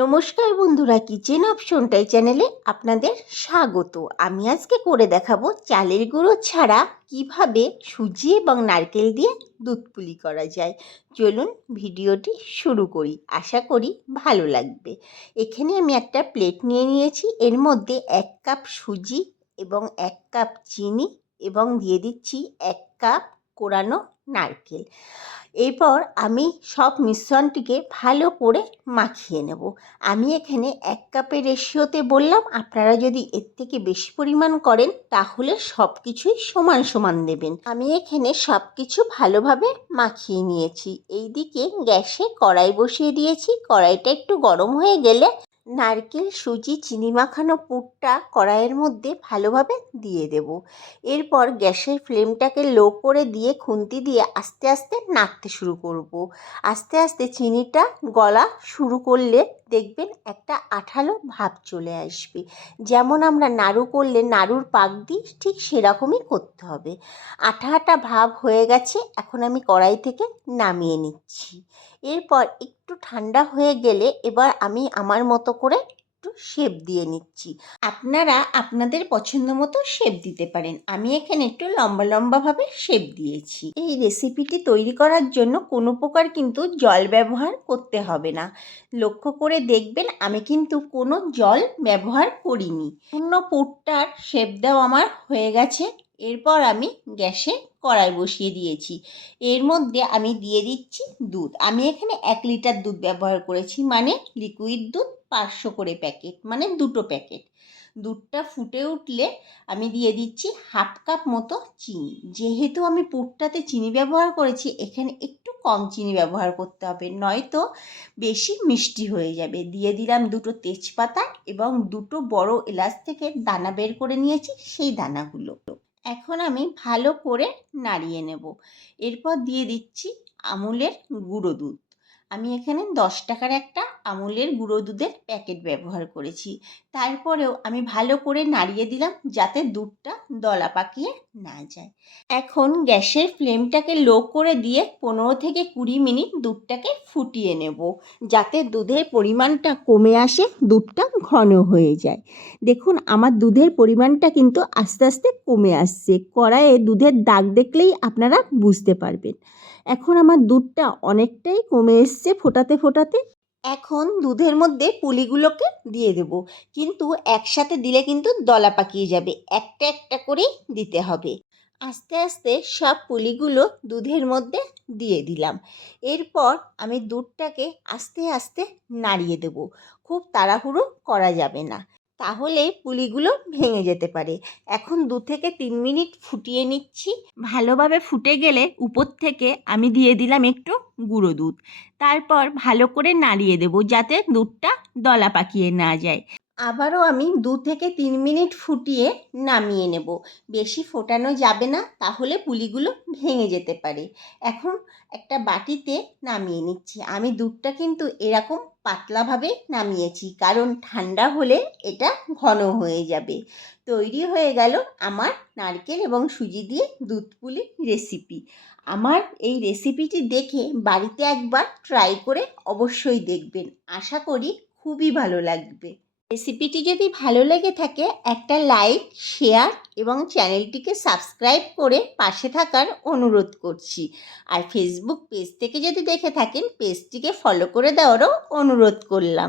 নমস্কার বন্ধুরা, কিচেন অপশনটাই চ্যানেলে আপনাদের স্বাগত। আমি আজকে করে দেখাবো চালের গুঁড়ো ছাড়া কিভাবে সুজি এবং নারকেল দিয়ে দুধ পুলি করা যায়। চলুন ভিডিওটি শুরু করি, আশা করি ভালো লাগবে। এখানে আমি একটা প্লেট নিয়ে নিয়েছি, এর মধ্যে 1 কাপ সুজি এবং 1 কাপ চিনি এবং দিয়ে দিচ্ছি 1 কাপ কোরানো নারকেল। এরপর আমি সব মিশ্রণটিকে ভালো করে মাখিয়ে নেব। আমি এখানে 1 কাপের রেশিওতে বললাম, আপনারা যদি এর থেকে বেশি পরিমাণ করেন তাহলে সব কিছুই সমান সমান দেবেন। আমি এখানে সব কিছু ভালোভাবে মাখিয়ে নিয়েছি। এইদিকে গ্যাসে কড়াই বসিয়ে দিয়েছি। কড়াইটা একটু গরম হয়ে গেলে নারকেল, সুজি, চিনি মাখানো পুরটা কড়াইয়ের মধ্যে ভালোভাবে দিয়ে দেব। এরপর গ্যাসের ফ্লেমটাকে লো করে দিয়ে খুন্তি দিয়ে আস্তে আস্তে নাড়তে শুরু করব। আস্তে আস্তে চিনিটা গলা শুরু করলে দেখবেন একটা আঠালো ভাব চলে আসবে। যেমন আমরা নাড়ু করলে নাড়ুর পাক দিই, ঠিক সেরকমই করতে হবে। আঠা আঠা ভাব হয়ে গেছে, এখন আমি কড়াই থেকে নামিয়ে নিচ্ছি। এরপর একটু ঠান্ডা হয়ে গেলে এবার আমি আমার মতো করে একটু শেপ দিয়ে নিচ্ছি। আপনারা আপনাদের পছন্দ মতো শেপ দিতে পারেন। আমি এখানে একটু লম্বা লম্বাভাবে শেপ দিয়েছি। এই রেসিপিটি তৈরি করার জন্য কোনো প্রকার কিন্তু জল ব্যবহার করতে হবে না। লক্ষ্য করে দেখবেন আমি কিন্তু কোনো জল ব্যবহার করিনি। পূর্ণ পুরটার শেপ দেওয়া আমার হয়ে গেছে। এরপর আমি গ্যাসে কড়াই বসিয়ে দিয়েছি। এর মধ্যে আমি দিয়ে দিচ্ছি দুধ। আমি এখানে 1 লিটার দুধ ব্যবহার করেছি, মানে লিকুইড দুধ 500 করে প্যাকেট, মানে 2টো প্যাকেট। দুধটা ফুটে উঠলে আমি দিয়ে দিচ্ছি 1/2 কাপ মতো চিনি। যেহেতু আমি পুরটাতে চিনি ব্যবহার করেছি, এখানে একটু কম চিনি ব্যবহার করতে হবে, নয়তো বেশি মিষ্টি হয়ে যাবে। দিয়ে দিলাম 2টো তেজপাতা এবং 2টো বড় এলাচ থেকে দানা বের করে নিয়েছি, সেই দানাগুলো। এখন আমি ভালো করে নাড়িয়ে নেব। এরপর দিয়ে দিচ্ছি আমুলের গুঁড়ো দুধ। আমি এখানে 10 টাকার একটা আমুলের গুঁড়ো দুধের প্যাকেট ব্যবহার করেছি। তারপরেও আমি ভালো করে নাড়িয়ে দিলাম যাতে দুধটা দলা পাকিয়ে না যায়। এখন গ্যাসের ফ্লেমটাকে লো করে দিয়ে 15 থেকে 20 মিনিট দুধটাকে ফুটিয়ে নেব, যাতে দুধের পরিমাণটা কমে আসে, দুধটা ঘন হয়ে যায়। দেখুন আমার দুধের পরিমাণটা কিন্তু আস্তে আস্তে কমে আসছে। কড়াইয়ে দুধের দাগ দেখলেই আপনারা বুঝতে পারবেন। এখন আমার দুধটা অনেকটাই কমে এসছে ফোটাতে ফোটাতে। এখন দুধের মধ্যে পুলিগুলোকে দিয়ে দেব, কিন্তু একসাথে দিলে কিন্তু দলা পাকিয়ে যাবে। একটা একটা করেই দিতে হবে। আস্তে আস্তে সব পুলিগুলো দুধের মধ্যে দিয়ে দিলাম। এরপর আমি দুধটাকে আস্তে আস্তে নাড়িয়ে দেব। খুব তাড়াহুড়ো করা যাবে না, তাহলে পুলিগুলো ভেঙে যেতে পারে। এখন 2 থেকে 3 মিনিট ফুটিয়ে নিচ্ছি। ভালোভাবে ফুটে গেলে উপর থেকে আমি দিয়ে দিলাম একটু গুঁড়ো দুধ। তারপর ভালো করে নাড়িয়ে দেব যাতে দুধটা দলা পাকিয়ে না যায়। আবারও আমি 2 থেকে 3 মিনিট ফুটিয়ে নামিয়ে নেব। বেশি ফোটানো যাবে না, তাহলে পুলিগুলো ভেঙে যেতে পারে। এখন একটা বাটিতে নামিয়ে নিচ্ছি। আমি দুধটা কিন্তু এরকম পাতলাভাবে নামিয়েছি, কারণ ঠান্ডা হলে এটা ঘন হয়ে যাবে। তৈরি হয়ে গেল আমার নারকেল এবং সুজি দিয়ে দুধ পুলির রেসিপি। আমার এই রেসিপিটি দেখে বাড়িতে একবার ট্রাই করে অবশ্যই দেখবেন। আশা করি খুবই ভালো লাগবে। রেসিপিটি যদি ভালো লেগে থাকে একটা লাইক, শেয়ার এবং চ্যানেলটিকে সাবস্ক্রাইব করে পাশে থাকার অনুরোধ করছি। আর ফেসবুক পেজ থেকে যদি দেখে থাকেন, পেজটিকে ফলো করে দেওয়ারও অনুরোধ করলাম।